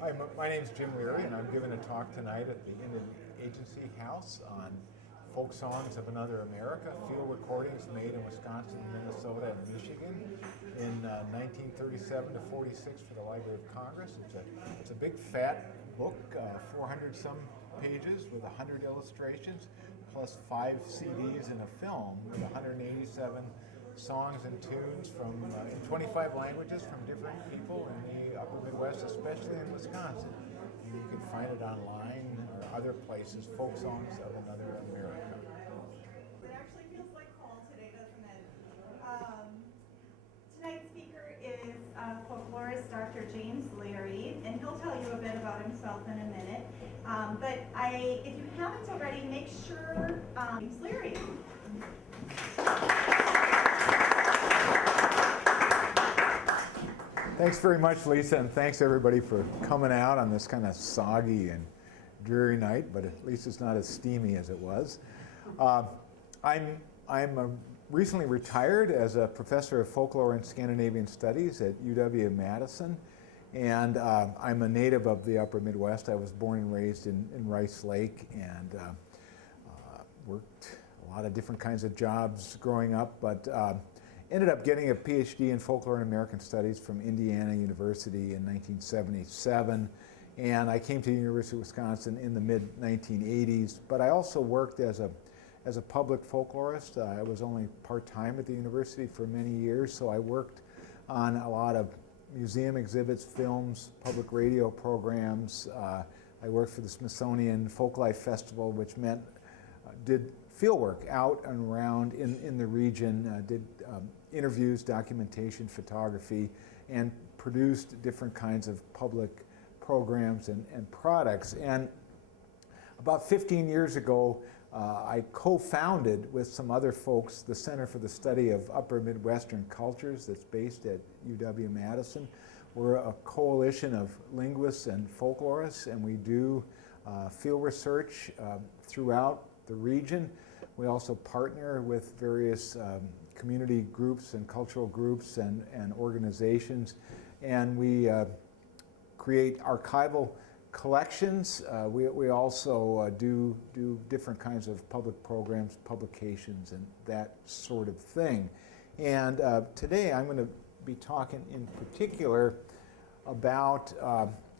Hi, my name's Jim Leary, and I'm giving a talk tonight at the Indian Agency House on folk songs of another America, field recordings made in Wisconsin, Minnesota, and Michigan in 1937 to 46 for the Library of Congress. It's a big fat book, 400 some pages with 100 illustrations, plus 5 CDs and a film with 187 songs and tunes from in 25 languages from different people in the upper Midwest, especially in Wisconsin. You can find it online or other places, folk songs of another America. It actually feels like fall today, doesn't it? Tonight's speaker is folklorist Dr. James Leary, and he'll tell you a bit about himself in a minute. If you haven't already, make sure James Leary. Thanks very much, Lisa, and thanks everybody for coming out on this kind of soggy and dreary night, but at least it's not as steamy as it was. I'm recently retired as a professor of folklore and Scandinavian studies at UW-Madison, and I'm a native of the upper Midwest. I was born and raised in Rice Lake and worked a lot of different kinds of jobs growing up, but ended up getting a PhD in folklore and American studies from Indiana University in 1977, and I came to the University of Wisconsin in the mid-1980s, but I also worked as a public folklorist. I was only part-time at the university for many years, so I worked on a lot of museum exhibits, films, public radio programs. I worked for the Smithsonian Folklife Festival, which meant did fieldwork out and around in the region, did interviews, documentation, photography, and produced different kinds of public programs and products. And about 15 years ago, I co-founded with some other folks the Center for the Study of Upper Midwestern Cultures that's based at UW-Madison. We're a coalition of linguists and folklorists, and we do field research throughout the region. We also partner with various community groups and cultural groups and organizations, and we create archival collections. We also do different kinds of public programs, publications, and that sort of thing. And today I'm going to be talking in particular about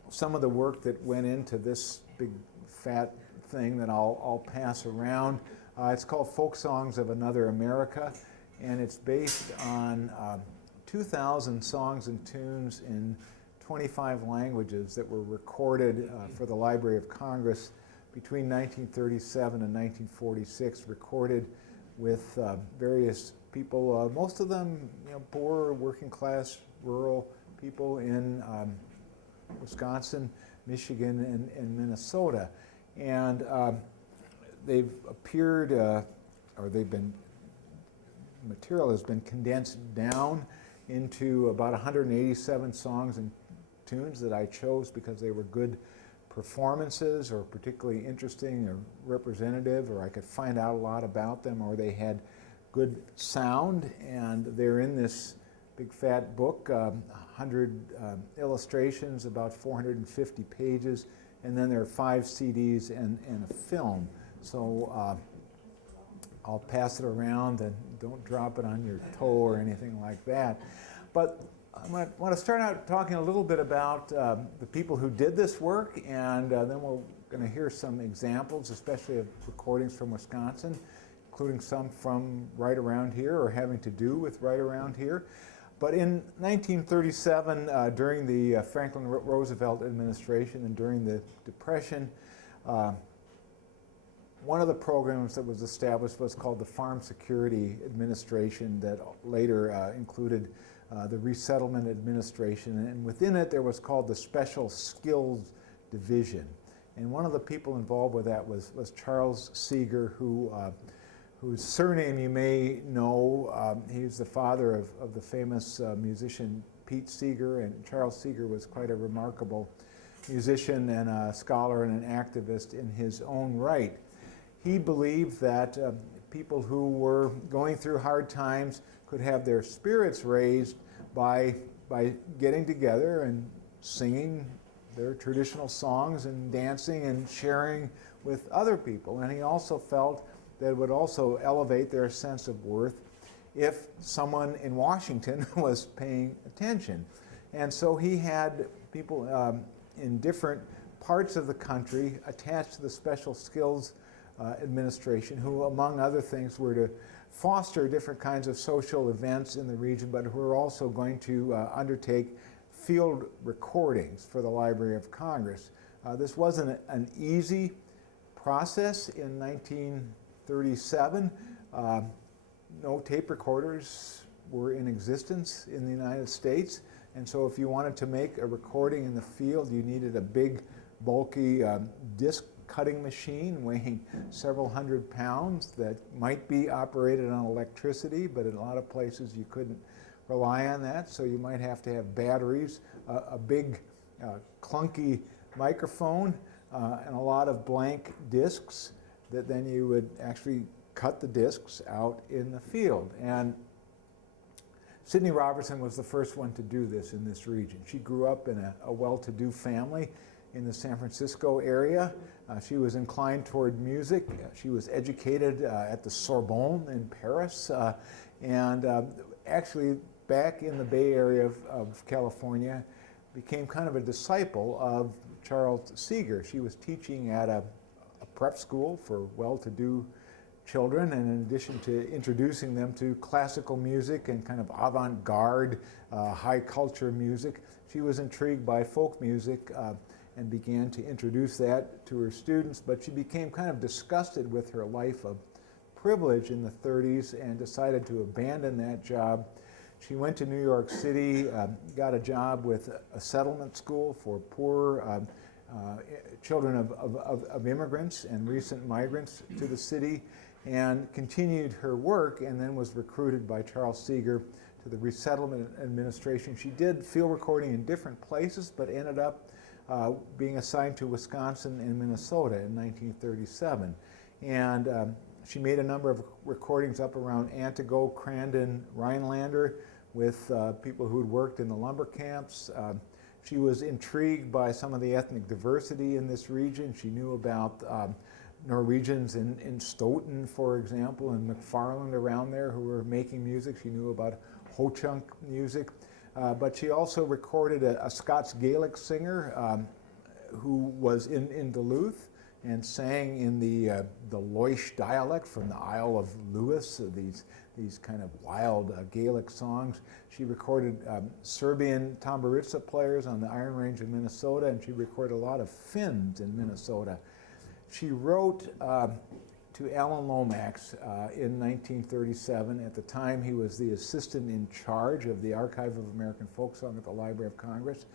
some of the work that went into this big fat thing that I'll pass around. It's called Folk Songs of Another America, and it's based on 2,000 songs and tunes in 25 languages that were recorded for the Library of Congress between 1937 and 1946, recorded with various people, most of them poor, working class, rural people in Wisconsin, Michigan, and Minnesota. And they've appeared, or they've been, material has been condensed down into about 187 songs and tunes that I chose because they were good performances or particularly interesting or representative, or I could find out a lot about them, or they had good sound, and they're in this big fat book, 100 illustrations, about 450 pages, and then there are 5 CDs and a film. So I'll pass it around, and don't drop it on your toe or anything like that. But I want to start out talking a little bit about the people who did this work, and then we're going to hear some examples, especially of recordings from Wisconsin, including some from right around here or having to do with right around here. But in 1937, during the Franklin Roosevelt administration and during the Depression, one of the programs that was established was called the Farm Security Administration, that later included the Resettlement Administration, and within it there was called the Special Skills Division. And one of the people involved with that was Charles Seeger, whose surname you may know. He's the father of the famous musician Pete Seeger, and Charles Seeger was quite a remarkable musician and a scholar and an activist in his own right. He believed that people who were going through hard times could have their spirits raised by getting together and singing their traditional songs and dancing and sharing with other people. And he also felt that it would also elevate their sense of worth if someone in Washington was paying attention. And so he had people in different parts of the country attached to the Special Skills Administration who, among other things, were to foster different kinds of social events in the region, but who were also going to undertake field recordings for the Library of Congress. This wasn't an easy process in 1937. No tape recorders were in existence in the United States, and so if you wanted to make a recording in the field, you needed a big, bulky disc cutting machine weighing several hundred pounds that might be operated on electricity, but in a lot of places you couldn't rely on that, so you might have to have batteries, a big clunky microphone, and a lot of blank discs that then you would actually cut the discs out in the field. And Sidney Robertson was the first one to do this in this region. She grew up in a well-to-do family in the San Francisco area. She was inclined toward music. She was educated at the Sorbonne in Paris, and actually back in the Bay Area of California became kind of a disciple of Charles Seeger. She was teaching at a prep school for well-to-do children, and in addition to introducing them to classical music and kind of avant-garde, high culture music, she was intrigued by folk music and began to introduce that to her students, but she became kind of disgusted with her life of privilege in the 30s and decided to abandon that job. She went to New York City, got a job with a settlement school for poor children of immigrants and recent migrants to the city, and continued her work, and then was recruited by Charles Seeger to the Resettlement Administration. She did field recording in different places, but ended up being assigned to Wisconsin and Minnesota in 1937. And she made a number of recordings up around Antigo, Crandon, Rhinelander with people who had worked in the lumber camps. She was intrigued by some of the ethnic diversity in this region. She knew about Norwegians in Stoughton, for example, and McFarland around there who were making music. She knew about Ho-Chunk music. But she also recorded a Scots Gaelic singer who was in Duluth and sang in the Loish dialect from the Isle of Lewis, these kind of wild Gaelic songs. She recorded Serbian tamburica players on the Iron Range of Minnesota, and she recorded a lot of Finns in Minnesota. She wrote to Alan Lomax in 1937. At the time, he was the assistant in charge of the Archive of American Folk Song at the Library of Congress.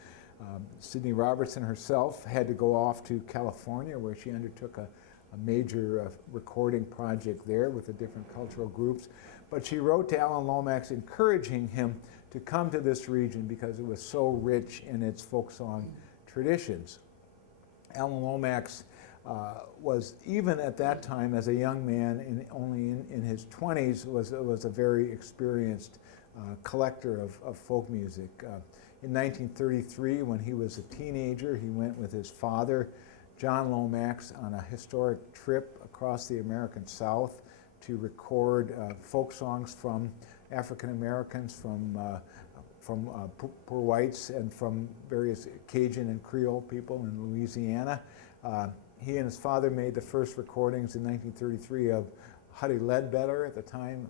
Sidney Robertson herself had to go off to California, where she undertook a major recording project there with the different cultural groups. But she wrote to Alan Lomax encouraging him to come to this region because it was so rich in its folk song traditions. Alan Lomax was, even at that time as a young man, only in his 20s, was a very experienced collector of folk music. In 1933, when he was a teenager, he went with his father, John Lomax, on a historic trip across the American South to record folk songs from African Americans, from poor whites, and from various Cajun and Creole people in Louisiana. He and his father made the first recordings in 1933 of Huddie Ledbetter, at the time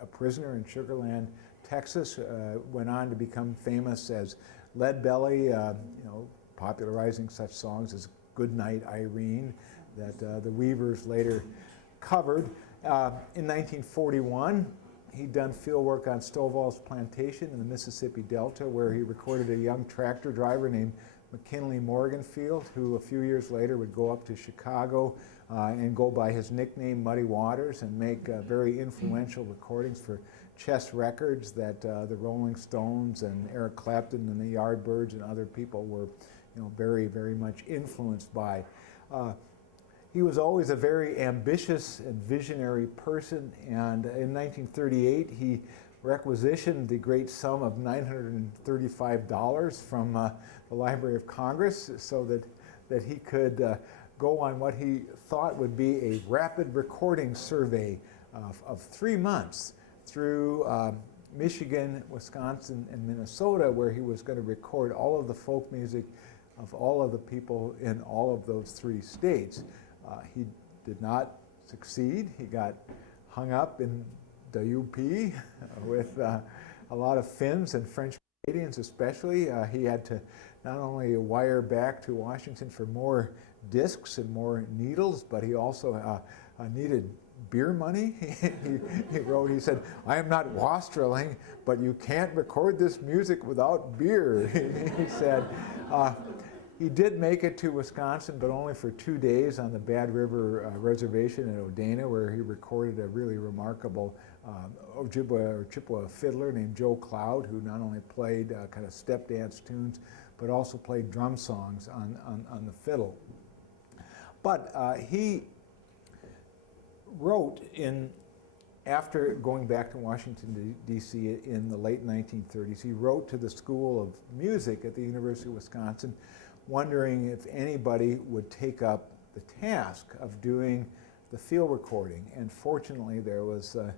a prisoner in Sugar Land, Texas, went on to become famous as Leadbelly, popularizing such songs as Goodnight Irene that the Weavers later covered. In 1941, he'd done field work on Stovall's plantation in the Mississippi Delta, where he recorded a young tractor driver named McKinley Morganfield, who a few years later would go up to Chicago and go by his nickname Muddy Waters and make very influential recordings for Chess Records that the Rolling Stones and Eric Clapton and the Yardbirds and other people were very, very much influenced by. He was always a very ambitious and visionary person, and in 1938 he requisitioned the great sum of $935 from the Library of Congress so that he could go on what he thought would be a rapid recording survey of 3 months through Michigan, Wisconsin, and Minnesota, where he was going to record all of the folk music of all of the people in all of those 3 states. He did not succeed. He got hung up in the UP with a lot of Finns and French Canadians especially. He had to not only wire back to Washington for more discs and more needles, but he also needed beer money. He wrote, he said, "I am not wastrelling, but you can't record this music without beer." He said. He did make it to Wisconsin, but only for 2 days on the Bad River Reservation in Odana, where he recorded a really remarkable Ojibwa or Chippewa fiddler named Joe Cloud, who not only played kind of step dance tunes, but also played drum songs on the fiddle. But he wrote after going back to Washington, D.C. in the late 1930s, he wrote to the School of Music at the University of Wisconsin, wondering if anybody would take up the task of doing the field recording. And fortunately, there was a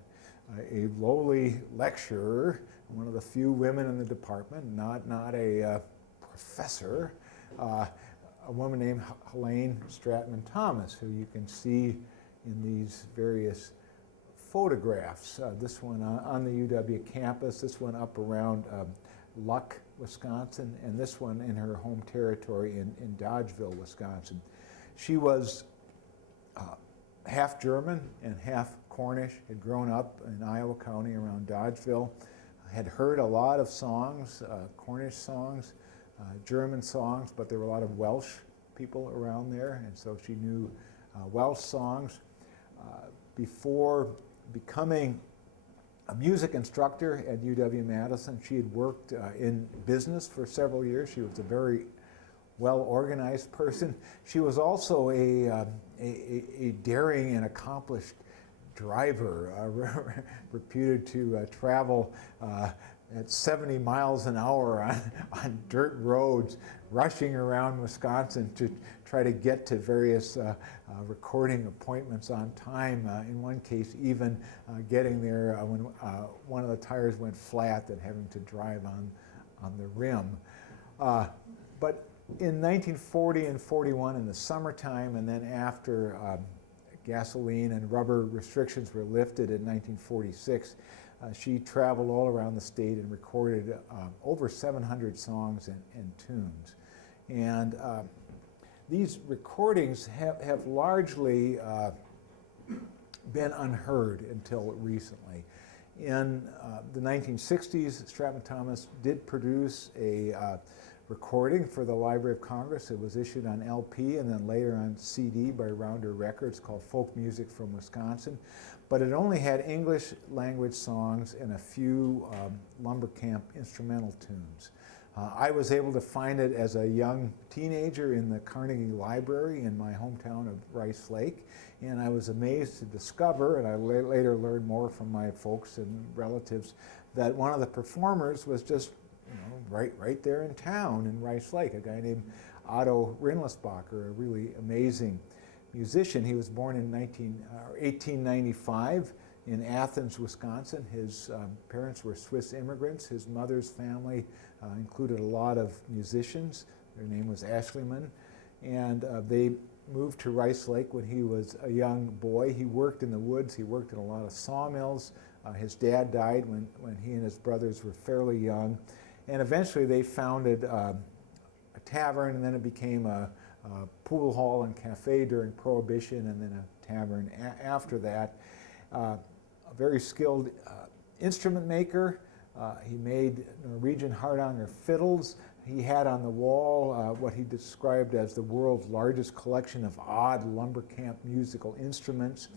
lowly lecturer, one of the few women in the department, not a professor, a woman named Helene Stratman Thomas, who you can see in these various photographs. This one on the UW campus, this one up around Luck, Wisconsin, and this one in her home territory in Dodgeville, Wisconsin. She was half German and half Cornish, had grown up in Iowa County around Dodgeville, had heard a lot of songs, Cornish songs, German songs, but there were a lot of Welsh people around there, and so she knew Welsh songs. Before becoming a music instructor at UW-Madison, she had worked in business for several years. She was a very well-organized person. She was also a daring and accomplished driver, reputed to travel at 70 miles an hour on dirt roads, rushing around Wisconsin to try to get to various recording appointments on time. In one case, even getting there when one of the tires went flat and having to drive on the rim. But in 1940 and 41, in the summertime, and then after gasoline and rubber restrictions were lifted in 1946, she traveled all around the state and recorded over 700 songs and tunes. And these recordings have largely been unheard until recently. In the 1960s, Stratman Thomas did produce a recording for the Library of Congress. It was issued on LP and then later on CD by Rounder Records, called Folk Music from Wisconsin. But it only had English language songs and a few lumber camp instrumental tunes. I was able to find it as a young teenager in the Carnegie Library in my hometown of Rice Lake, and I was amazed to discover, and I later learned more from my folks and relatives, that one of the performers was just right there in town in Rice Lake, a guy named Otto Rindlisbacher, a really amazing musician. He was born in 1895 in Athens, Wisconsin. His parents were Swiss immigrants. His mother's family included a lot of musicians. Their name was Ashleyman, and they moved to Rice Lake when he was a young boy. He worked in the woods. He worked in a lot of sawmills. His dad died when he and his brothers were fairly young. And eventually they founded a tavern, and then it became a pool hall and cafe during Prohibition, and then a tavern after that. A very skilled instrument maker. He made Norwegian Hardanger fiddles. He had on the wall what he described as the world's largest collection of odd lumber camp musical instruments.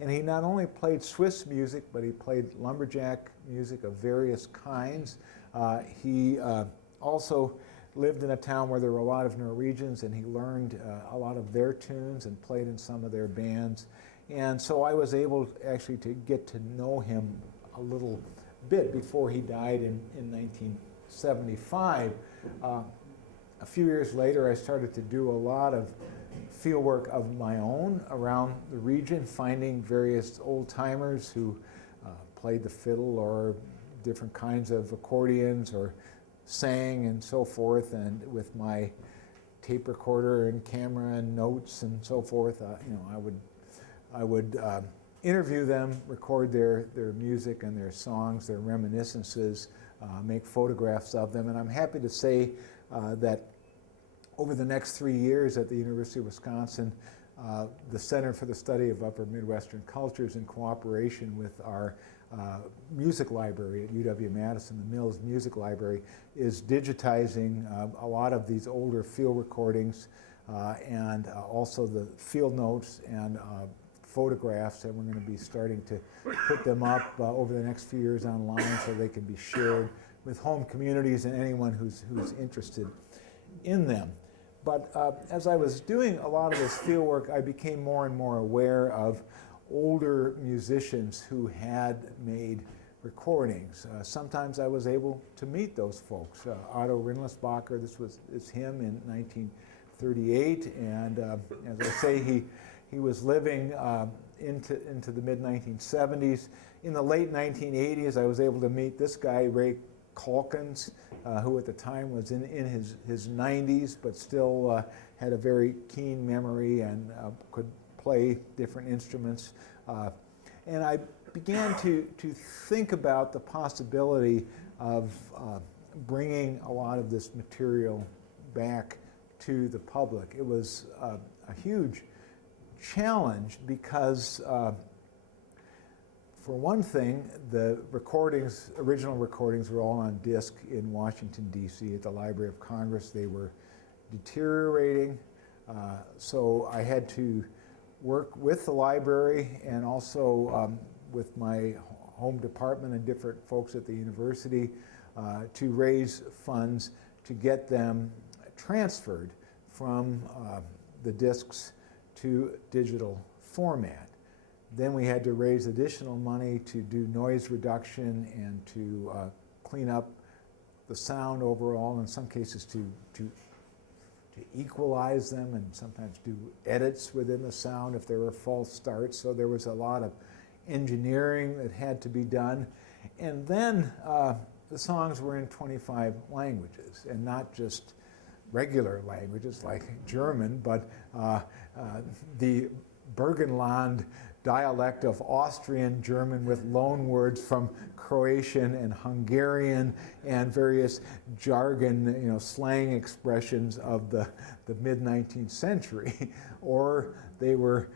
And he not only played Swiss music, but he played lumberjack music of various kinds. He also lived in a town where there were a lot of Norwegians, and he learned a lot of their tunes and played in some of their bands. And so I was able actually to get to know him a little bit before he died in 1975. A few years later, I started to do a lot of field work of my own around the region, finding various old-timers who played the fiddle or different kinds of accordions or sang and so forth, and with my tape recorder and camera and notes and so forth, I would interview them, record their music and their songs, their reminiscences, make photographs of them, and I'm happy to say that over the next 3 years at the University of Wisconsin, the Center for the Study of Upper Midwestern Cultures, in cooperation with our music library at UW-Madison, the Mills Music Library, is digitizing a lot of these older field recordings and also the field notes and photographs, and we're going to be starting to put them up over the next few years online so they can be shared with home communities and anyone who's interested in them. But as I was doing a lot of this field work, I became more and more aware of older musicians who had made recordings. Sometimes I was able to meet those folks. Otto Rindlisbacher, is him in 1938, and as I say, he was living into the mid-1970s. In the late 1980s, I was able to meet this guy, Ray Calkins, who at the time was in his 90s, but still had a very keen memory and could play different instruments. And I began to think about the possibility of bringing a lot of this material back to the public. It was a huge challenge because for one thing, the original recordings were all on disc in Washington, D.C. at the Library of Congress. They were deteriorating, so I had to work with the library and also with my home department and different folks at the university to raise funds to get them transferred from the discs to digital format. Then we had to raise additional money to do noise reduction and to clean up the sound overall, in some cases to equalize them, and sometimes do edits within the sound if there were false starts. So there was a lot of engineering that had to be done. And then the songs were in 25 languages, and not just regular languages like German, but the Burgenland dialect of Austrian German with loan words from Croatian and Hungarian and various jargon, slang expressions of the mid-19th century. Or they were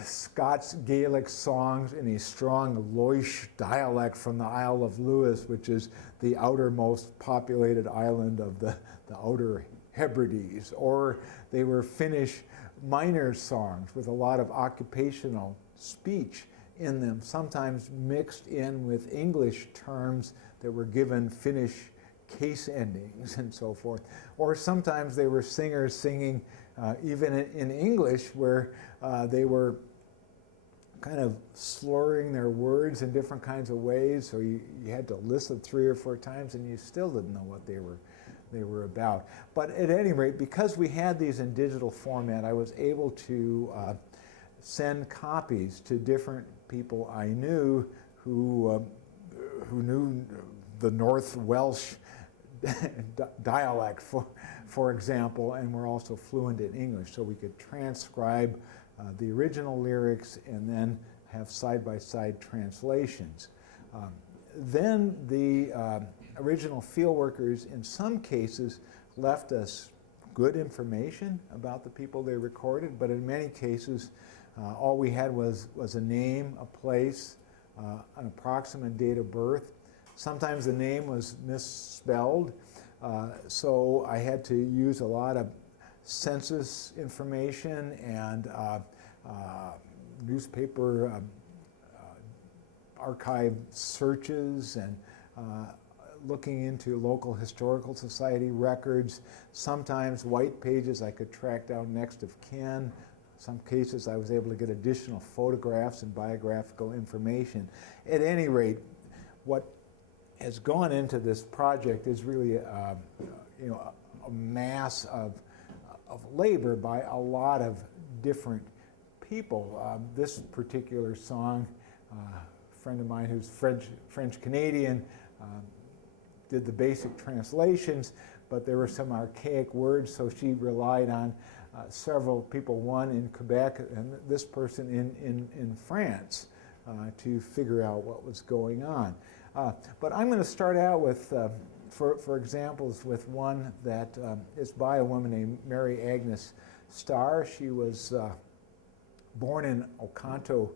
Scots Gaelic songs in a strong Loish dialect from the Isle of Lewis, which is the outermost populated island of the Outer Hebrides. Or they were Finnish minor songs with a lot of occupational speech in them, sometimes mixed in with English terms that were given Finnish case endings and so forth. Or sometimes they were singers singing even in English, where they were kind of slurring their words in different kinds of ways, so you had to listen 3 or 4 times and you still didn't know what they were about. But at any rate, because we had these in digital format, I was able to send copies to different people I knew who knew the North Welsh dialect, for example, and were also fluent in English, so we could transcribe the original lyrics and then have side-by-side translations. Then the original field workers, in some cases, left us good information about the people they recorded, but in many cases, all we had was a name, a place, an approximate date of birth. Sometimes the name was misspelled, so I had to use a lot of census information and newspaper archive searches and looking into local historical society records. Sometimes white pages I could track down next of kin, some cases I was able to get additional photographs and biographical information. At any rate, what has gone into this project is really a mass of labor by a lot of different people. This particular song, a friend of mine who's French Canadian did the basic translations, but there were some archaic words, so she relied on several people, one in Quebec and this person in France, to figure out what was going on. But I'm going to start out with, for examples, with one that is by a woman named Mary Agnes Starr. She was born in Oconto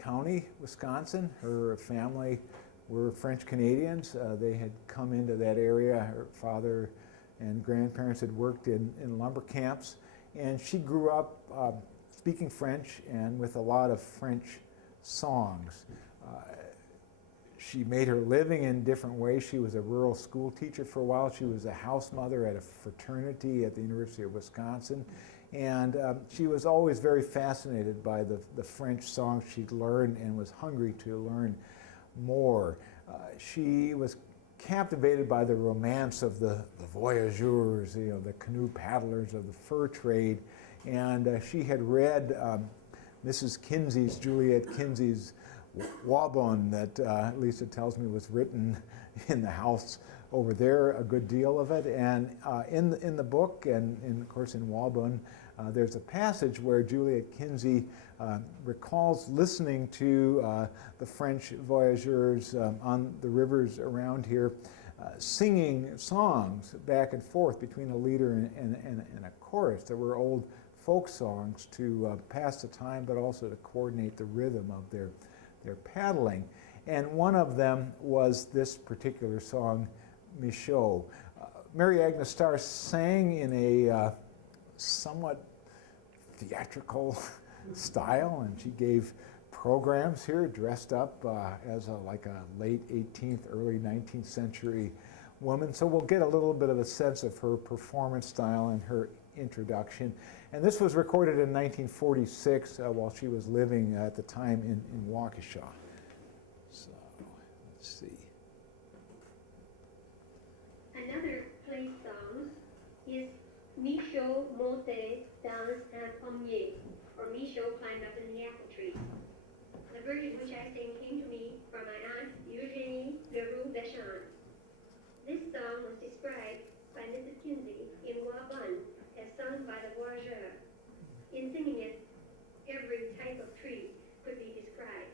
County, Wisconsin. Her family were French Canadians. They had come into that area. Her father and grandparents had worked in lumber camps. And she grew up speaking French and with a lot of French songs. She made her living in different ways. She was a rural school teacher for a while. She was a house mother at a fraternity at the University of Wisconsin. And she was always very fascinated by the French songs she'd learned and was hungry to learn more. She was captivated by the romance of the voyageurs, the canoe paddlers of the fur trade. And she had read Mrs. Kinsey's, Juliet Kinsey's Wabon that Lisa tells me was written in the house over there, a good deal of it. And in the book, and of course in Wabon, there's a passage where Juliet Kinsey recalls listening to the French voyageurs on the rivers around here singing songs back and forth between a leader and a chorus. There were old folk songs to pass the time, but also to coordinate the rhythm of their paddling. And one of them was this particular song, Michaud. Mary Agnes Starr sang in a somewhat theatrical style, and she gave programs here dressed up as like a late 18th, early 19th century woman. So we'll get a little bit of a sense of her performance style and her introduction. And this was recorded in 1946 while she was living at the time in Waukesha. So let's see. Another play song is Michaud montait dans un pommier, or Michaud climbed up in the apple tree. The version which I sing came to me from my aunt Eugénie Leroux Béchamp. This song was described by Mrs. Kinsey in Wabon as sung by the voyageurs. In singing it, every type of tree could be described.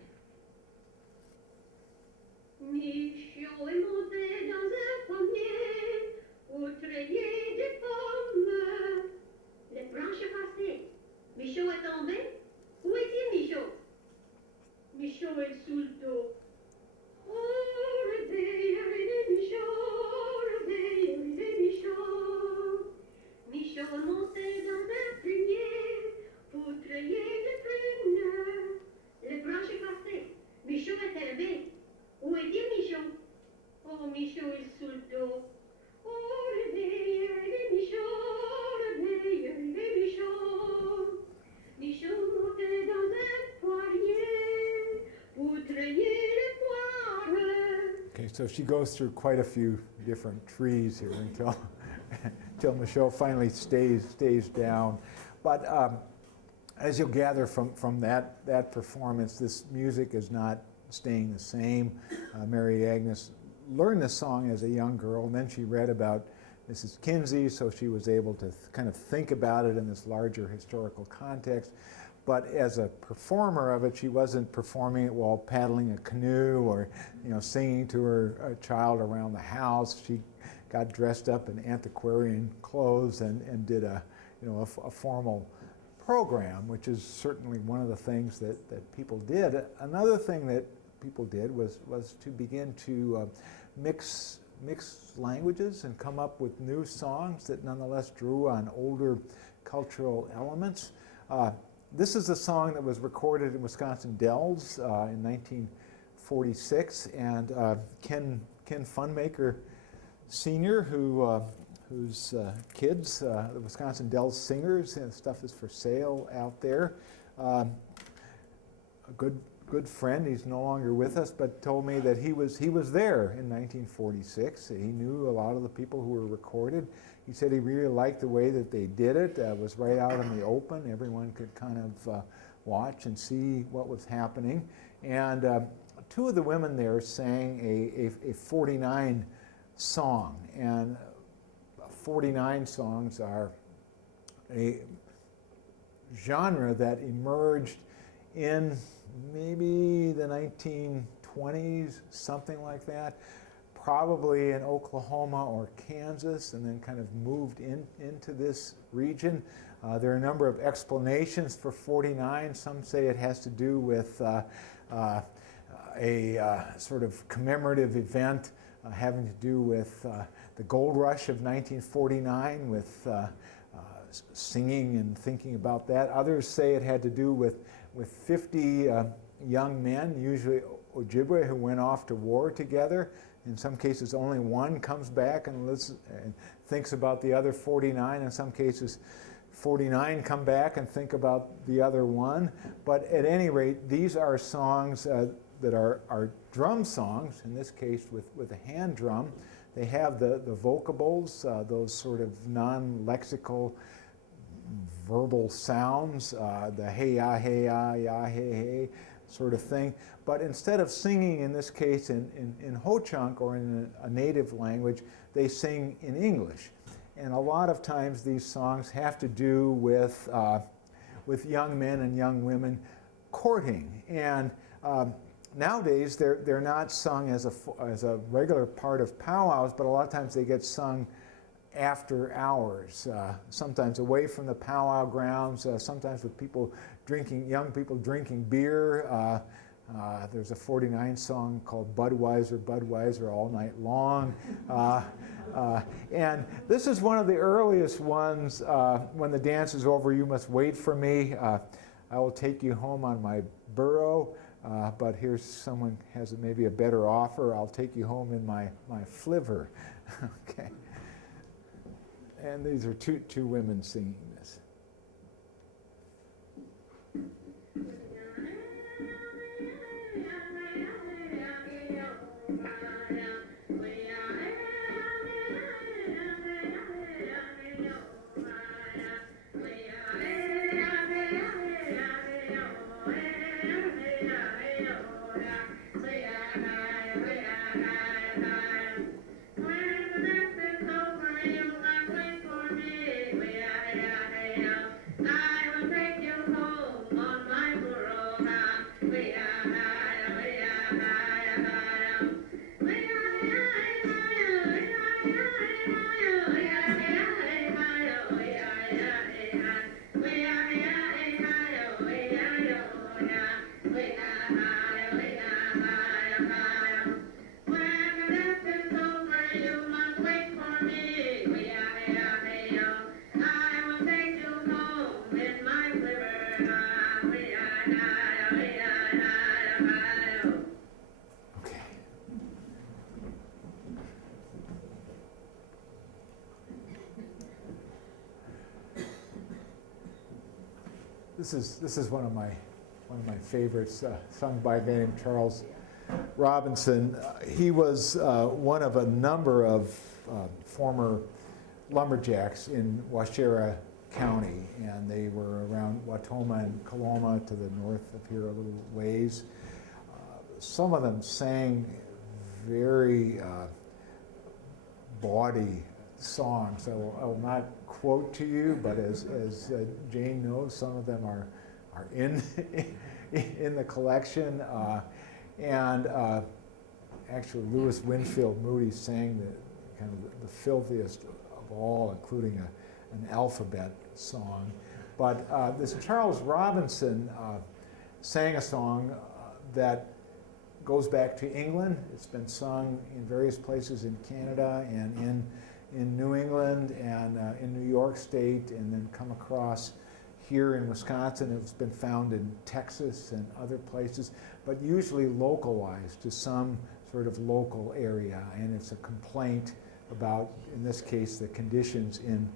Michaud est monté dans un pommier, au treillis des pommes. Les branches passées. Michaud est tombé. Où est-il, Michaud? Michaud est sous le dos. Oh, réveille, Michaud, réveille, Michaud. Michaud est monté dans un prunier pour treiller des prunes. Les branches passées. Michaud est tombé. Où est-il, Michaud? Oh, Michaud est sous le dos. Oh, réveille, Michaud, réveille, Michaud. Michaud montait dans un poirier pour treiller les poires. Okay, so she goes through quite a few different trees here until Michaud finally stays down. But as you'll gather from that performance, this music is not staying the same. Mary Agnes learned this song as a young girl, and then she read about Mrs. Kinsey, so she was able to kind of think about it in this larger historical context. But as a performer of it, she wasn't performing it while paddling a canoe or, singing to her child around the house. She got dressed up in antiquarian clothes and did a formal program, which is certainly one of the things that people did. Another thing that people did was to begin to mix languages and come up with new songs that nonetheless drew on older cultural elements. This is a song that was recorded in Wisconsin Dells in 1946, and Ken Funmaker Sr., who whose kids, the Wisconsin Dells Singers, and stuff is for sale out there. A good friend, he's no longer with us, but told me that he was there in 1946. He knew a lot of the people who were recorded. He said he really liked the way that they did it. It was right out in the open. Everyone could kind of watch and see what was happening. And two of the women there sang a 49 song. And 49 songs are a genre that emerged in maybe the 1920s, something like that, probably in Oklahoma or Kansas, and then kind of moved into this region. There are a number of explanations for 49. Some say it has to do with a sort of commemorative event having to do with the gold rush of 1949, with singing and thinking about that. Others say it had to do with 50 young men, usually Ojibwe, who went off to war together. In some cases, only one comes back and thinks about the other 49. In some cases, 49 come back and think about the other one. But at any rate, these are songs that are drum songs, in this case with a hand drum. They have the vocables, those sort of non-lexical verbal sounds, the hey-ya, hey-ya, ya, hey-hey sort of thing. But instead of singing, in this case, in Ho-Chunk or in a native language, they sing in English. And a lot of times these songs have to do with young men and young women courting. And nowadays, they're not sung as a regular part of powwows, but a lot of times they get sung after hours, sometimes away from the powwow grounds, sometimes with young people drinking beer. There's a 49 song called Budweiser, Budweiser all night long. And this is one of the earliest ones. When the dance is over, you must wait for me. I will take you home on my burro. But here's someone has maybe a better offer. I'll take you home in my flivver. Okay. And these are two women singing this. This is one of my favorites, sung by a guy named Charles Robinson. He was one of a number of former lumberjacks in Waushara County, and they were around Watoma and Coloma to the north of here a little ways. Some of them sang very bawdy songs. I will not quote to you, but as Jane knows, some of them are in in the collection. And actually, Lewis Winfield Moody sang kind of the filthiest of all, including an alphabet song. But this Charles Robinson sang a song that goes back to England. It's been sung in various places in Canada and in New England and in New York State, and then come across here in Wisconsin. It's been found in Texas and other places, but usually localized to some sort of local area. And it's a complaint about, in this case, the conditions in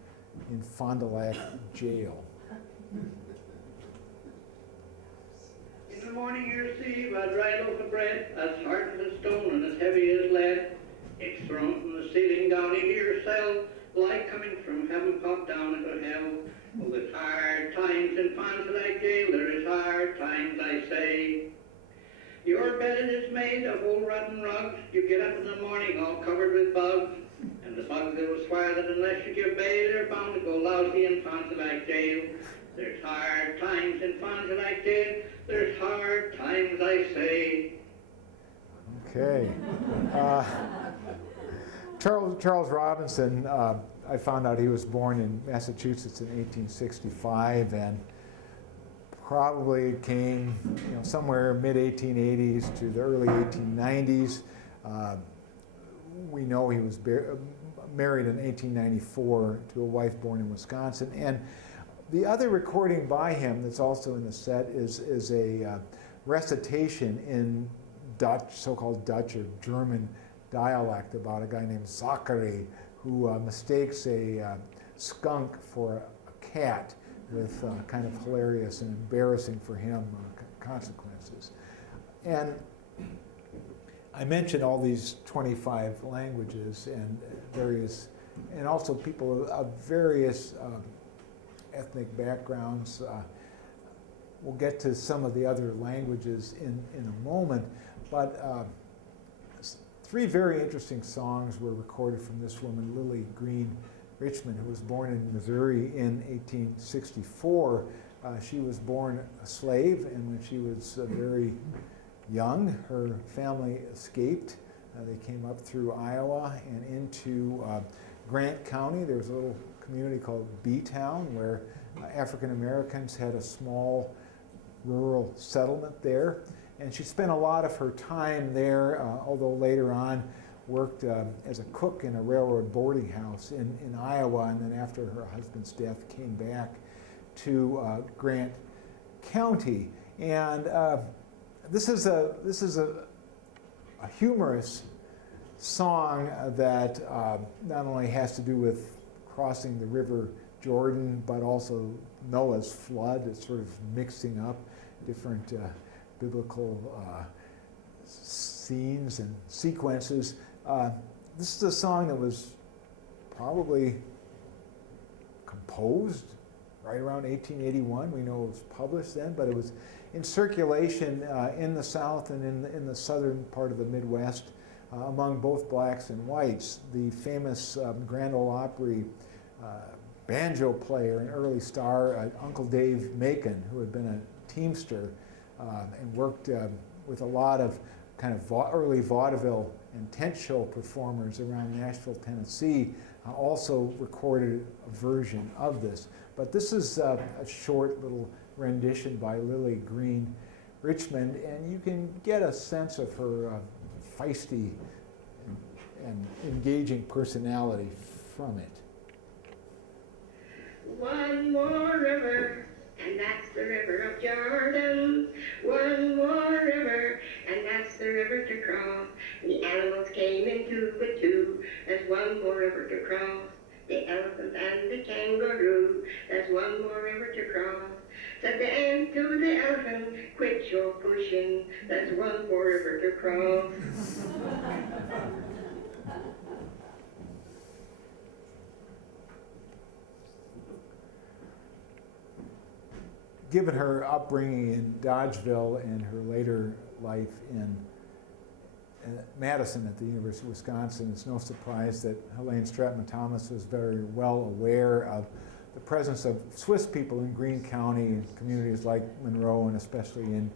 Fond du Lac jail. In the morning you receive a dry loaf of bread, as hard as a stone and as heavy as lead. It's thrown from the ceiling down into your cell, like coming from heaven popped down into hell. Oh, there's hard times in Fond du Lac jail, there is hard times, I say. Your bed is made of old rotten rugs. You get up in the morning all covered with bugs. And the bugs they will swear that unless you give bail, you're bound to go lousy in Fond du Lac jail. There's hard times in Fond du Lac jail. There's hard times, I say. Okay. Charles Robinson, I found out he was born in Massachusetts in 1865 and probably came somewhere mid-1880s to the early 1890s. We know he was married in 1894 to a wife born in Wisconsin. And the other recording by him that's also in the set is a recitation in Dutch, so-called Dutch or German dialect about a guy named Zachary who mistakes a skunk for a cat with kind of hilarious and embarrassing for him consequences. And I mentioned all these 25 languages and various, and also people of various ethnic backgrounds. We'll get to some of the other languages in a moment, but three very interesting songs were recorded from this woman, Lily Green Richmond, who was born in Missouri in 1864. She was born a slave, and when she was very young, her family escaped. They came up through Iowa and into Grant County. There was a little community called B-Town where African Americans had a small rural settlement there. And she spent a lot of her time there, although later on worked as a cook in a railroad boarding house in Iowa, and then after her husband's death came back to Grant County. And this is a humorous song that not only has to do with crossing the River Jordan, but also Noah's flood. It's sort of mixing up different biblical scenes and sequences. This is a song that was probably composed right around 1881. We know it was published then, but it was in circulation in the South and in the southern part of the Midwest among both blacks and whites. The famous Grand Ole Opry banjo player and early star, Uncle Dave Macon, who had been a teamster and worked with a lot of kind of early vaudeville and tent show performers around Nashville, Tennessee, also recorded a version of this. But this is a short little rendition by Lily Green Richmond, and you can get a sense of her feisty and engaging personality from it. One more river, and that's the river of Jordan. One more river, and that's the river to cross. The animals came in two by two. There's one more river to cross. The elephant and the kangaroo. There's one more river to cross. Said the ant to the elephant, quit your pushing. There's one more river to cross. Given her upbringing in Dodgeville and her later life in Madison at the University of Wisconsin, it's no surprise that Helene Stratman Thomas was very well aware of the presence of Swiss people in Greene County and communities like Monroe and especially in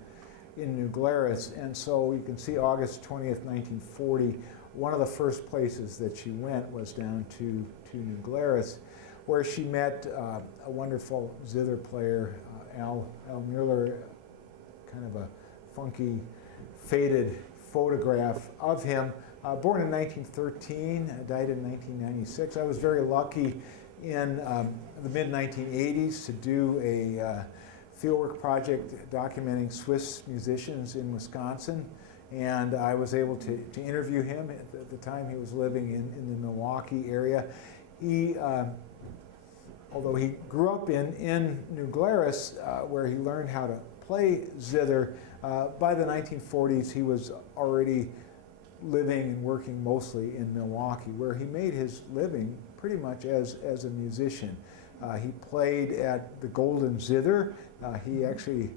New Glarus. And so you can see August 20th, 1940, one of the first places that she went was down to New Glarus, where she met a wonderful zither player, Al Mueller, kind of a funky, faded photograph of him. Born in 1913, died in 1996. I was very lucky in the mid-1980s to do a fieldwork project documenting Swiss musicians in Wisconsin. and I was able to interview him at the time he was living in the Milwaukee area. He, although he grew up in New Glarus, where he learned how to play zither, by the 1940s he was already living and working mostly in Milwaukee, where he made his living pretty much as a musician. He played at the Golden Zither. He actually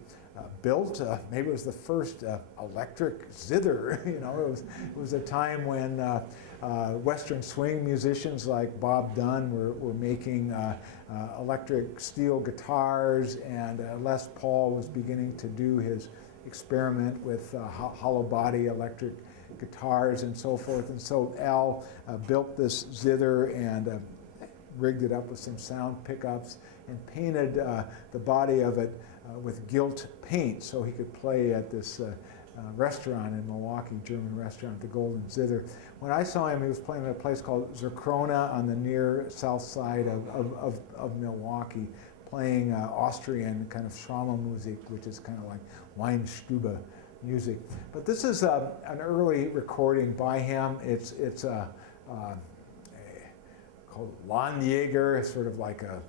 built, maybe it was the first electric zither. You know, it was a time when Western swing musicians like Bob Dunn were making electric steel guitars, and Les Paul was beginning to do his experiment with hollow body electric guitars and so forth. And so Al built this zither and rigged it up with some sound pickups and painted the body of it with gilt paint so he could play at this restaurant in Milwaukee, German restaurant, the Golden Zither. When I saw him, he was playing at a place called Zerkrona on the near south side of Milwaukee, playing Austrian kind of Schrammelmusik, which is kind of like Weinstube music. But this is an early recording by him. It's called Landjäger, sort of like a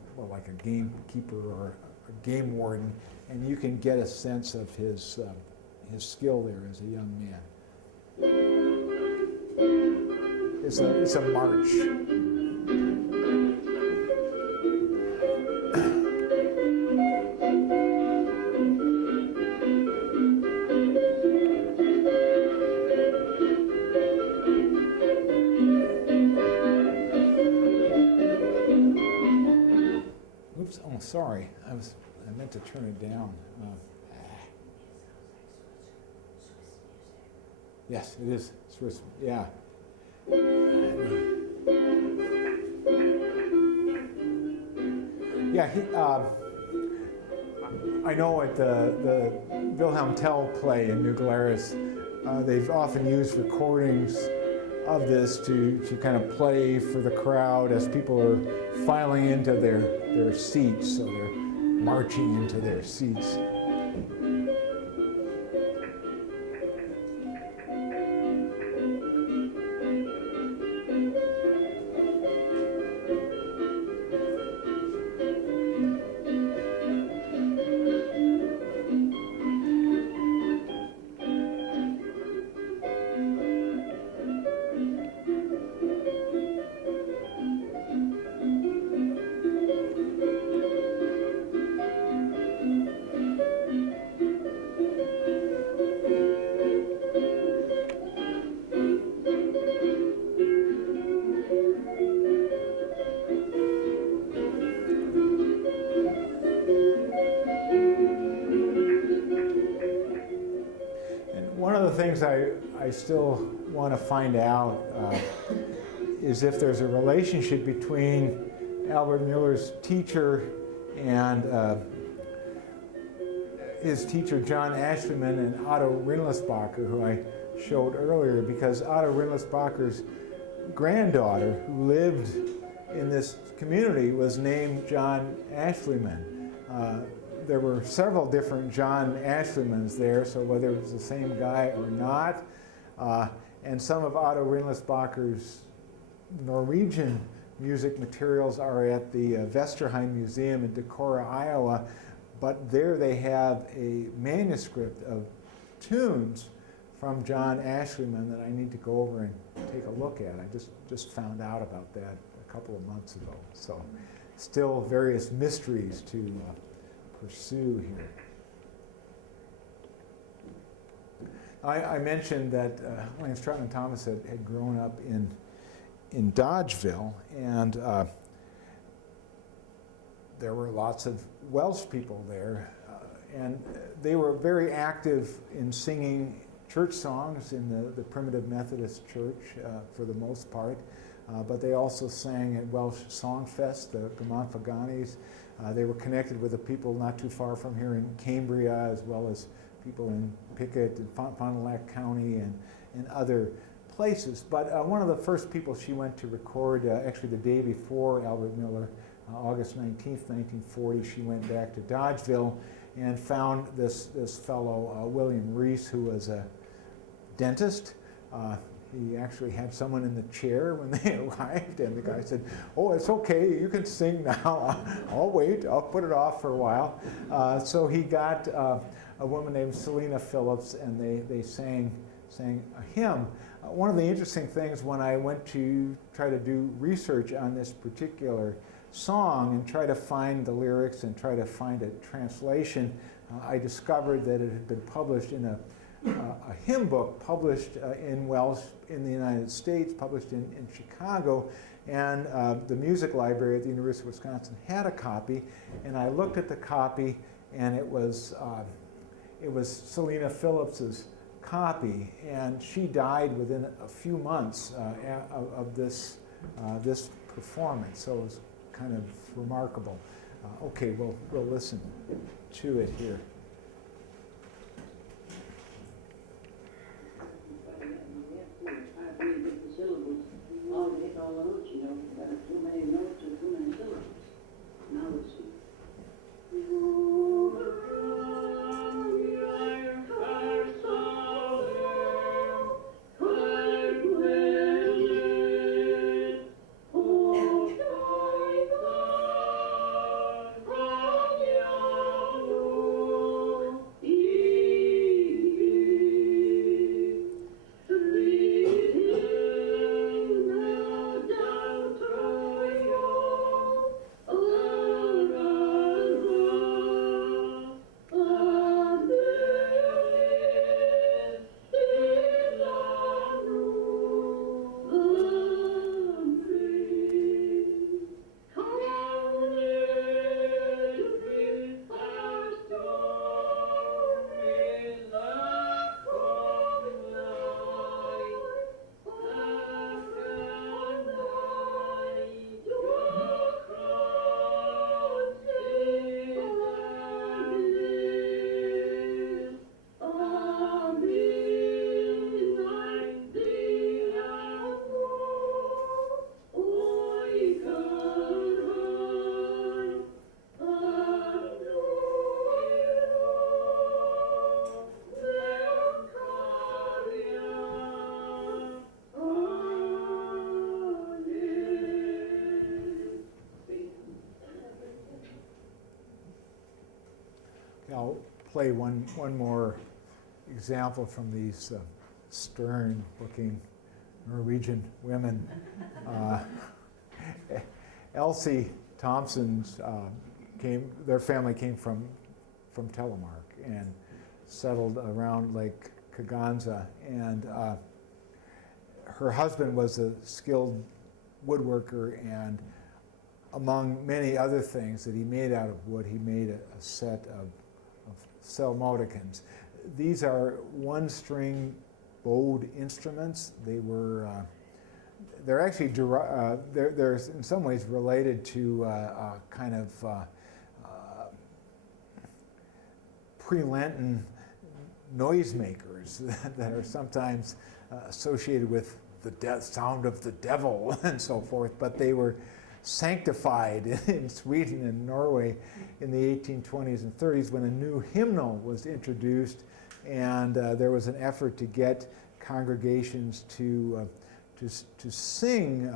gamekeeper or a game warden, and you can get a sense of his skill there as a young man. It's a march. Oops, oh, sorry. I meant to turn it down. Yes, it is Swiss, yeah. Yeah, I know at the Wilhelm Tell play in New Glarus, they've often used recordings of this to kind of play for the crowd as people are filing into their seats, so they're marching into their seats. One of the things I still want to find out is if there's a relationship between Albert Mueller's teacher and his teacher John Ashleyman and Otto Rindlisbacher, who I showed earlier, because Otto Rindlisbacher's granddaughter, who lived in this community, was named John Ashleyman. There were several different John Ashleymans there, so whether it was the same guy or not. And some of Otto Rindlisbacher's Norwegian music materials are at the Vesterheim Museum in Decorah, Iowa, but there they have a manuscript of tunes from John Ashleyman that I need to go over and take a look at. I just found out about that a couple of months ago. So still various mysteries to pursue here. I mentioned that Lance Trotman Thomas had grown up in Dodgeville, and there were lots of Welsh people there, and they were very active in singing church songs in the Primitive Methodist Church for the most part, but they also sang at Welsh Songfest, the Gamanfaganis. They were connected with the people not too far from here in Cambria, as well as people in Pickett and Fond du Lac County and other places. But one of the first people she went to record, actually the day before Albert Mueller, August 19th, 1940, she went back to Dodgeville and found this fellow, William Reese, who was a dentist. He actually had someone in the chair when they arrived, and the guy said, "Oh, it's okay, you can sing now. I'll wait, I'll put it off for a while." So he got a woman named Selena Phillips, and they sang a hymn. One of the interesting things when I went to try to do research on this particular song and try to find the lyrics and try to find a translation, I discovered that it had been published in a hymn book published in Welsh in the United States, published in Chicago, and the music library at the University of Wisconsin had a copy, and I looked at the copy, and it was Selena Phillips's copy, and she died within a few months of this performance, so it was kind of remarkable. Okay, we'll listen to it here. I'll play one more example from these stern-looking Norwegian women. Elsie Thompson's their family came from Telemark and settled around Lake Kaganza, and her husband was a skilled woodworker, and among many other things that he made out of wood, he made a set of psalmodicons. These are one-string bowed instruments. They're actually they're in some ways related to kind of pre-Lenten noisemakers that are sometimes associated with the sound of the devil and so forth, but they were sanctified in Sweden and Norway in the 1820s and 30s when a new hymnal was introduced, and there was an effort to get congregations to sing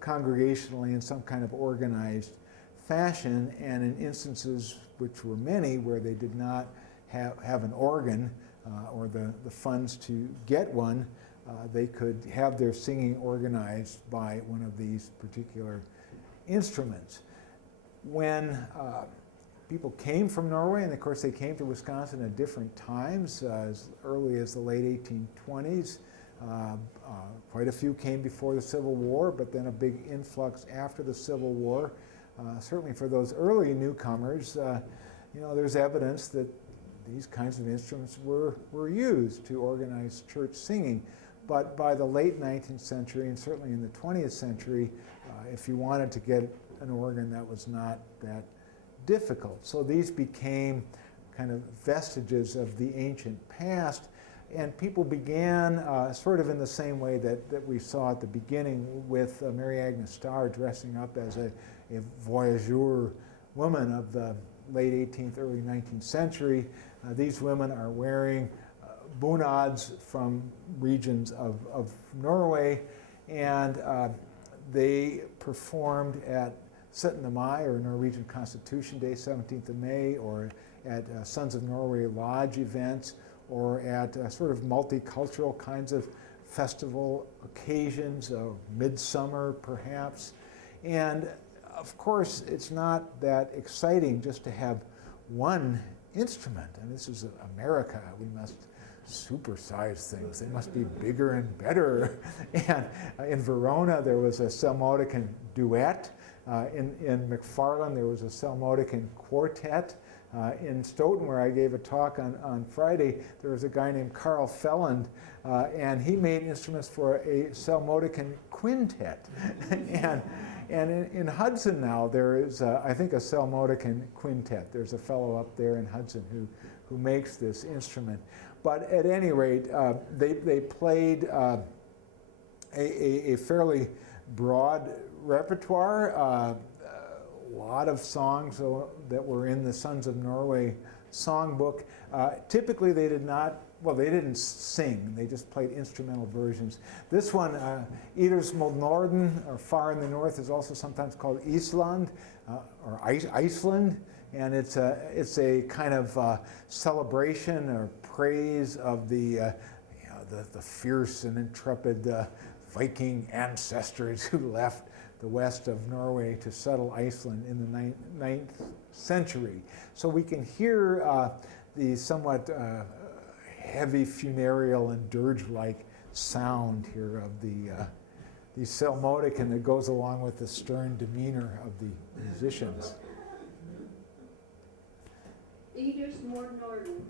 congregationally in some kind of organized fashion, and in instances, which were many, where they did not have an organ or the funds to get one, they could have their singing organized by one of these particular instruments. When people came from Norway, and of course they came to Wisconsin at different times, as early as the late 1820s, quite a few came before the Civil War, but then a big influx after the Civil War. Certainly for those early newcomers, there's evidence that these kinds of instruments were used to organize church singing. But by the late 19th century, and certainly in the 20th century, if you wanted to get an organ, that was not that difficult. So these became kind of vestiges of the ancient past, and people began sort of in the same way that we saw at the beginning with Mary Agnes Starr dressing up as a voyageur woman of the late 18th, early 19th century. These women are wearing bunads from regions of Norway, and they performed at 17. Mai, or Norwegian Constitution Day, 17th of May, or at Sons of Norway Lodge events, or at sort of multicultural kinds of festival occasions, midsummer perhaps. And of course, it's not that exciting just to have one instrument. And this is America. We must supersize things. They must be bigger and better. And in Verona, there was a Salmodican duet. In McFarland, there was a Salmodican quartet. In Stoughton, where I gave a talk on Friday, there was a guy named Carl Felland, and he made instruments for a Salmodican quintet. And in Hudson now, there is, I think, a Salmodican quintet. There's a fellow up there in Hudson who makes this instrument. But at any rate, they played a fairly broad repertoire. A lot of songs that were in the Sons of Norway songbook. Typically they didn't sing, they just played instrumental versions. This one, Idersmold Norden, or Far in the North, is also sometimes called Island, or Iceland, and it's a kind of celebration or praise of the fierce and intrepid Viking ancestors who left the west of Norway to settle Iceland in the 9th century. So we can hear the somewhat heavy funereal and dirge-like sound here of the Salmodican that goes along with the stern demeanor of the musicians. Idersmold Norden.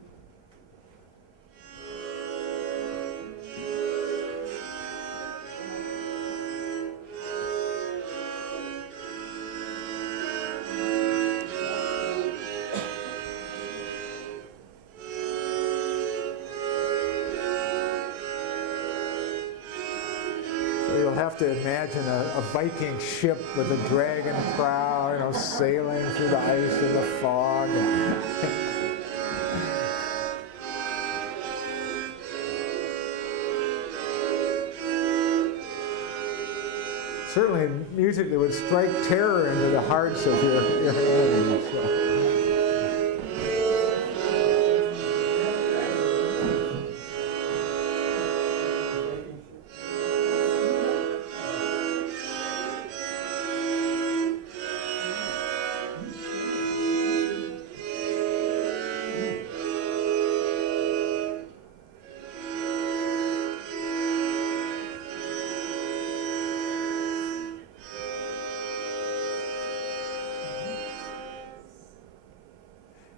You'll have to imagine a Viking ship with a dragon prow, sailing through the ice and the fog. Certainly music that would strike terror into the hearts of your enemies. So.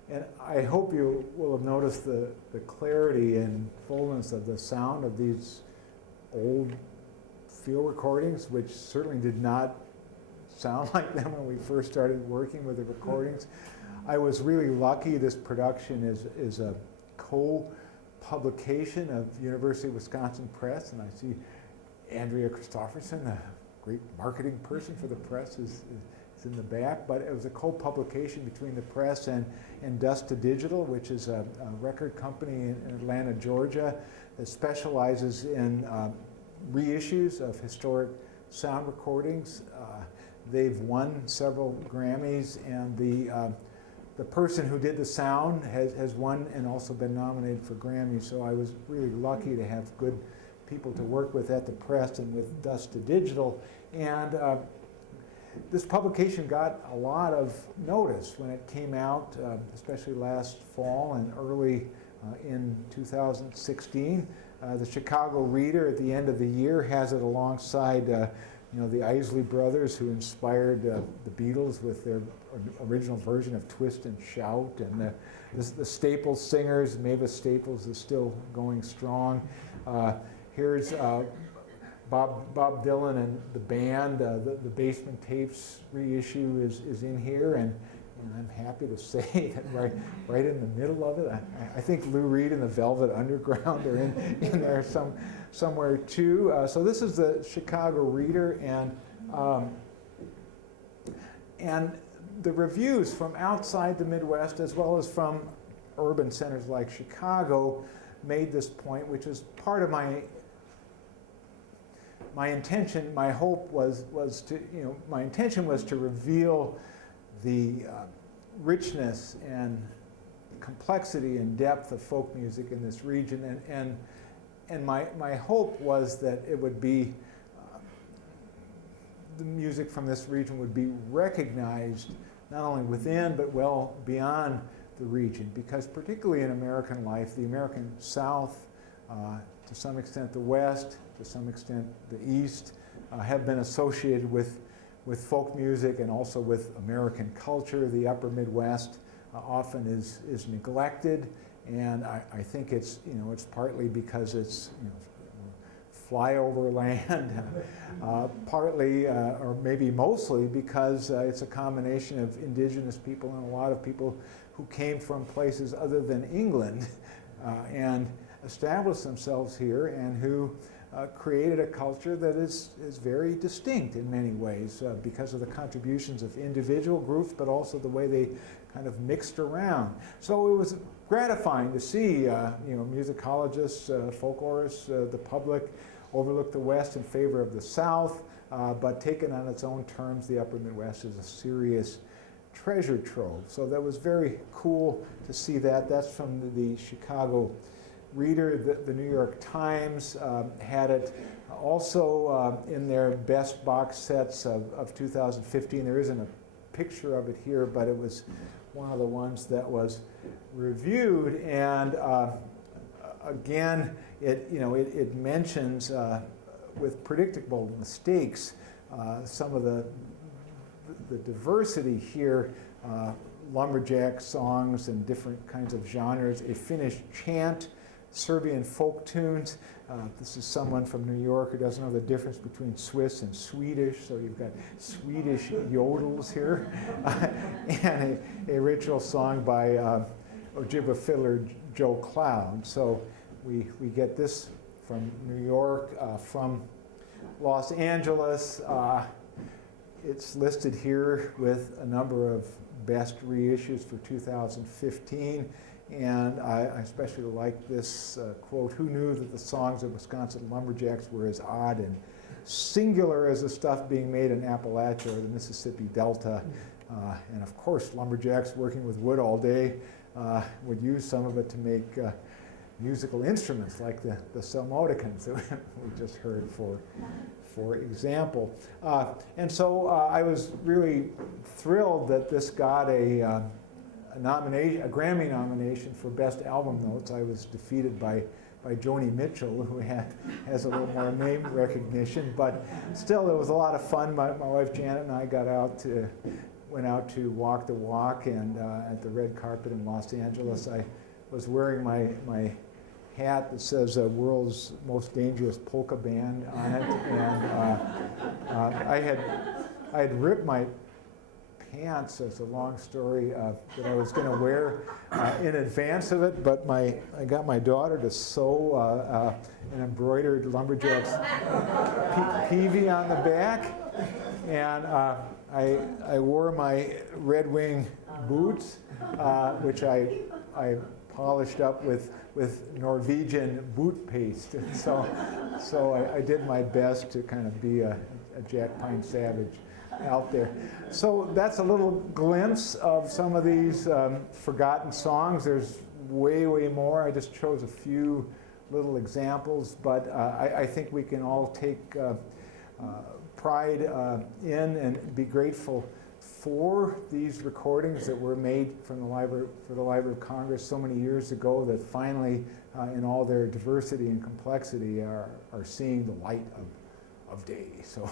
And I hope you will have noticed the clarity and fullness of the sound of these old field recordings, which certainly did not sound like them when we first started working with the recordings. I was really lucky. This production is a co-publication of University of Wisconsin Press, and I see Andrea Christofferson, a great marketing person for the press, is in the back, but it was a co-publication between the press and Dust to Digital, which is a record company in Atlanta, Georgia, that specializes in reissues of historic sound recordings. They've won several Grammys, and the person who did the sound has won and also been nominated for Grammys, so I was really lucky to have good people to work with at the press and with Dust to Digital. And this publication got a lot of notice when it came out, especially last fall and early in 2016. The Chicago Reader at the end of the year has it alongside the Isley Brothers, who inspired the Beatles with their original version of Twist and Shout, and the Staples singers. Mavis Staples is still going strong. Here's Bob Dylan and the band. The Basement Tapes reissue is in here, and I'm happy to say that right in the middle of it, I think Lou Reed and the Velvet Underground are in there somewhere too. So this is the Chicago Reader, and the reviews from outside the Midwest, as well as from urban centers like Chicago, made this point, which was part of my intention. My hope was to, my intention was to reveal the richness and complexity and depth of folk music in this region, and my hope was that it would be the music from this region would be recognized not only within but well beyond the region, because particularly in American life, the American South, to some extent the West, to some extent the East, have been associated with folk music and also with American culture. The Upper Midwest often is neglected, and I think it's it's partly because it's flyover land, partly or maybe mostly because it's a combination of indigenous people and a lot of people who came from places other than England and established themselves here, and who created a culture that is very distinct in many ways because of the contributions of individual groups, but also the way they kind of mixed around. So it was gratifying to see musicologists, folklorists, the public overlook the West in favor of the South, but taken on its own terms, the Upper Midwest is a serious treasure trove. So that was very cool to see that. That's from the Chicago Reader. The New York Times had it also in their best box sets of 2015. There isn't a picture of it here, but it was one of the ones that was reviewed, and again, it mentions with predictable mistakes some of the diversity here, lumberjack songs and different kinds of genres, a Finnish chant, Serbian folk tunes. This is someone from New York who doesn't know the difference between Swiss and Swedish, so you've got Swedish yodels here, and a ritual song by Ojibwa fiddler Joe Cloud. So we get this from New York, from Los Angeles. It's listed here with a number of best reissues for 2015. And I especially like this quote: "Who knew that the songs of Wisconsin lumberjacks were as odd and singular as the stuff being made in Appalachia or the Mississippi Delta?" And of course, lumberjacks working with wood all day would use some of it to make musical instruments like the psalmodicons that we just heard, for example. And so I was really thrilled that this got a Grammy nomination for Best Album Notes. I was defeated by Joni Mitchell, who has a little more name recognition, but still it was a lot of fun. My wife Janet and I went out to walk the walk, and at the red carpet in Los Angeles, I was wearing my hat that says "World's Most Dangerous Polka Band" on it, and I had ripped my pants. It's a long story that I was going to wear in advance of it, but I got my daughter to sew an embroidered lumberjack's peavy on the back, and I wore my Red Wing boots, which I polished up with Norwegian boot paste. And so I did my best to kind of be a Jack Pine Savage out there. So that's a little glimpse of some of these forgotten songs. There's way more. I just chose a few little examples, but I think we can all take pride in and be grateful for these recordings that were made from the Library of Congress so many years ago, that finally, in all their diversity and complexity, are seeing the light of day. So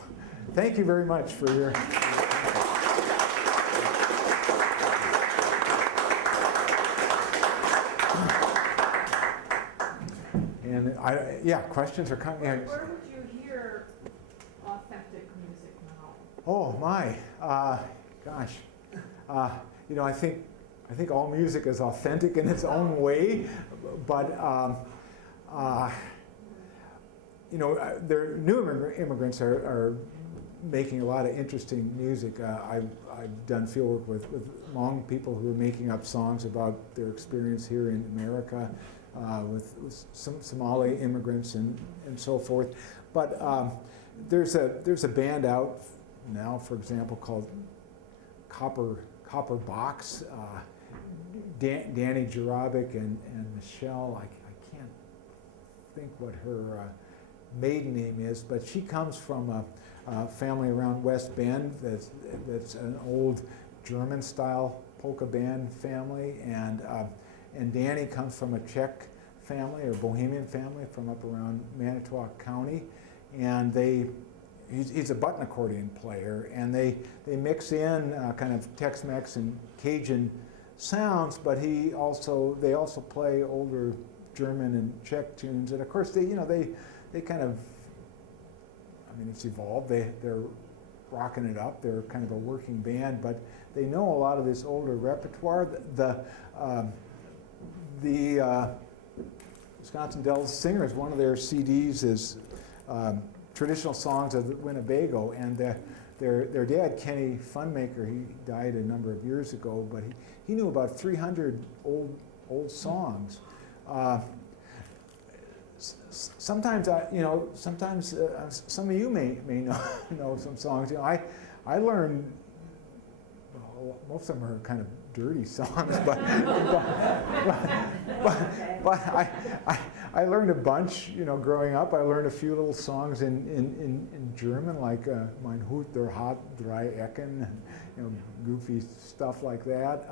thank you very much for your... And questions or comments? Where would you hear authentic music now? Oh my, gosh. I think all music is authentic in its own way, but new immigrants are making a lot of interesting music. I've done fieldwork with Hmong people who are making up songs about their experience here in America. with some Somali immigrants and so forth. But there's a band out now, for example, called Copper Box. Danny Jarabic and Michelle, I can't think what her maiden name is, but she comes from a family around West Bend that's an old German-style polka band family, and Danny comes from a Czech family or Bohemian family from up around Manitowoc County, and he's a button accordion player, and they mix in kind of Tex-Mex and Cajun sounds, but they also play older German and Czech tunes, and of course they kind of, I mean, it's evolved. They're rocking it up. They're kind of a working band, but they know a lot of this older repertoire. The Wisconsin Dells Singers, one of their CDs is traditional songs of Winnebago, and their dad, Kenny Funmaker, he died a number of years ago, but he knew about 300 old songs. Sometimes some of you may know some songs. I learned, well, most of them are kind of dirty songs, but I learned a bunch, growing up. I learned a few little songs in German, like Mein Hut der hat drei Ecken, goofy stuff like that.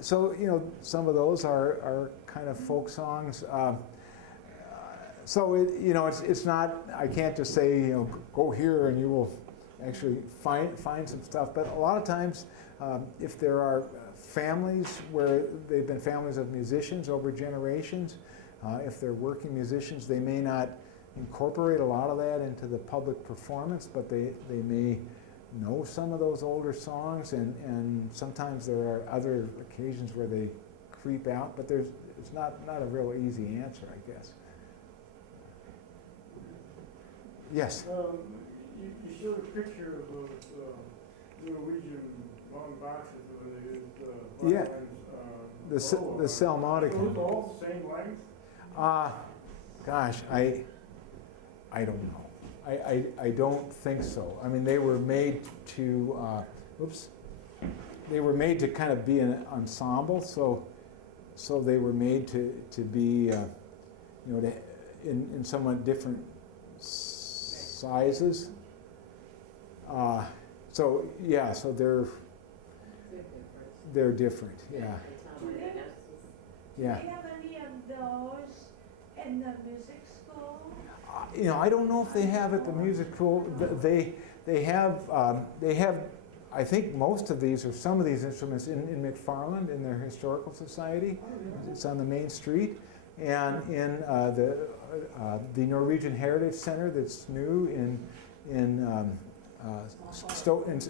So some of those are kind of folk songs. So it's not. I can't just say go here and you will actually find some stuff. But a lot of times, if there are families where they've been families of musicians over generations, if they're working musicians, they may not incorporate a lot of that into the public performance, but they may know some of those older songs, and sometimes there are other occasions where they creep out, but it's not a real easy answer, I guess. Yes? You showed a picture of those Norwegian long boxes where they used the Salmotic. Are those all the same length? Gosh, I don't know. I don't think so. I mean, they were made to, they were made to kind of be an ensemble, so they were made to be, in somewhat different sizes. So they're different, yeah. Yeah. Do they have any of those in the music school? I don't know if they have at the music school. They have. I think most of these or some of these instruments in McFarland in their historical society. It's on the main street, and in the Norwegian Heritage Center that's new in Stoughton.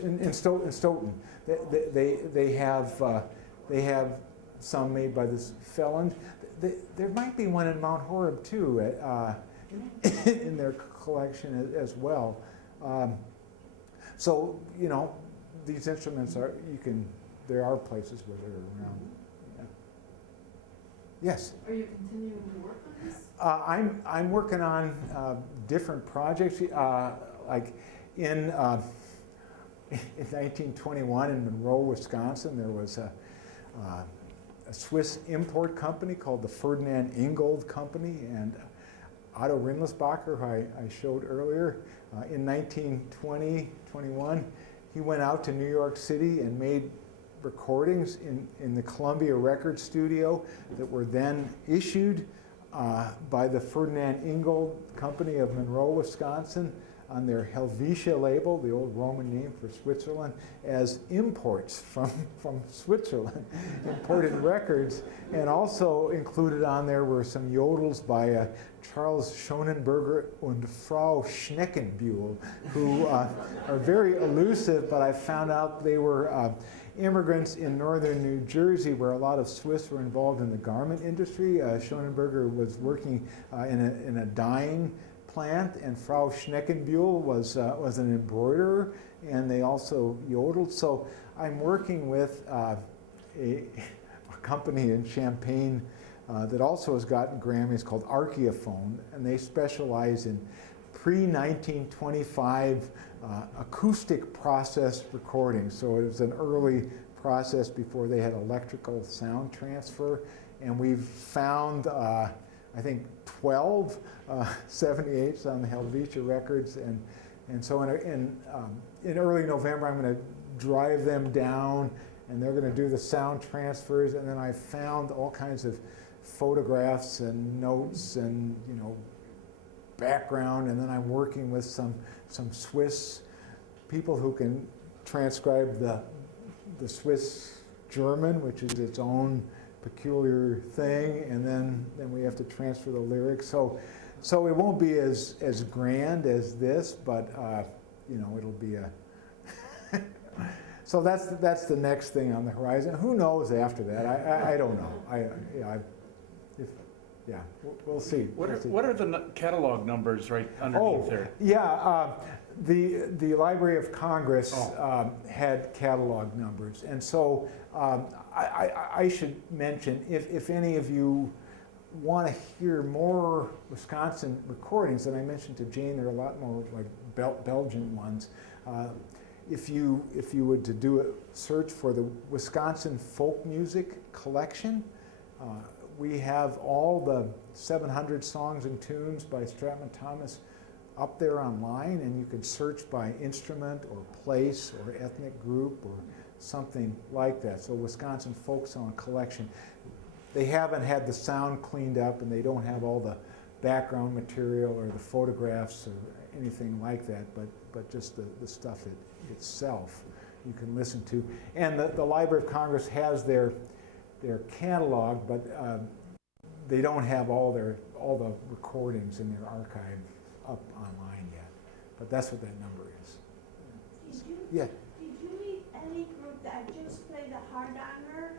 They have some made by this Felland. There might be one in Mount Horeb too, in their collection as well. So these instruments there are places where they're around. Yeah. Yes. Are you continuing to work on this? I'm working on different projects. Like in 1921 in Monroe, Wisconsin, there was a Swiss import company called the Ferdinand Ingold Company, and Otto Rindlisbacher, who I showed earlier, in 1921, he went out to New York City and made recordings in the Columbia Record Studio that were then issued by the Ferdinand Ingold Company of Monroe, Wisconsin, on their Helvetia label, the old Roman name for Switzerland, as imports from Switzerland, imported records. And also included on there were some yodels by Charles Schonenberger and Frau Schneckenbuhl, who are very elusive, but I found out they were immigrants in northern New Jersey, where a lot of Swiss were involved in the garment industry. Schonenberger was working in a dyeing plant, and Frau Schneckenbuhl was an embroiderer, and they also yodeled. So I'm working with a company in Champaign, that also has gotten Grammys called Archaeophone, and they specialize in pre-1925 acoustic process recording. So it was an early process before they had electrical sound transfer, and we've found, I think, 12 78s on the Helvetia records, and so in early November I'm going to drive them down, and they're going to do the sound transfers, and then I found all kinds of photographs and notes and, you know, background, and then I'm working with some Swiss people who can transcribe the Swiss German, which is its own peculiar thing, and then we have to transfer the lyrics. So it won't be as grand as this, but you know, it'll be a so that's the next thing on the horizon. Who knows after that? I don't know. We'll see. What are the catalog numbers right underneath there? Yeah, the Library of Congress had catalog numbers, and so I should mention, if any of you want to hear more Wisconsin recordings, and I mentioned to Jane there are a lot more like Belgian ones. If you would to do a search for the Wisconsin Folk Music Collection, we have all the 700 songs and tunes by Stratman Thomas up there online, and you can search by instrument or place or ethnic group or something like that. So Wisconsin Folk Song Collection. They haven't had the sound cleaned up, and they don't have all the background material or the photographs or anything like that, but just the stuff itself you can listen to. And the Library of Congress has their catalog, but they don't have all the recordings in their archive up online yet. But that's what that number is. Yeah. Did you meet any group that just played the hardanger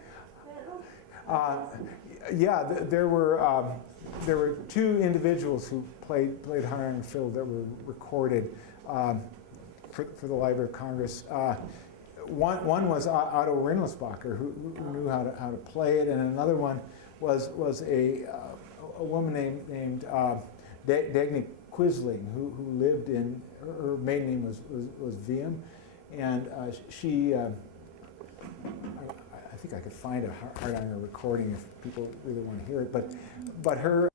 fiddle? Yeah, there were two individuals who played hardanger fiddle that were recorded for the Library of Congress. One was Otto Rindlisbacher, who knew how to play it, and another one was a woman named Dagny Quisling, who lived in, her maiden name was Viam, and she, I think I could find a hardanger recording if people really want to hear it, but her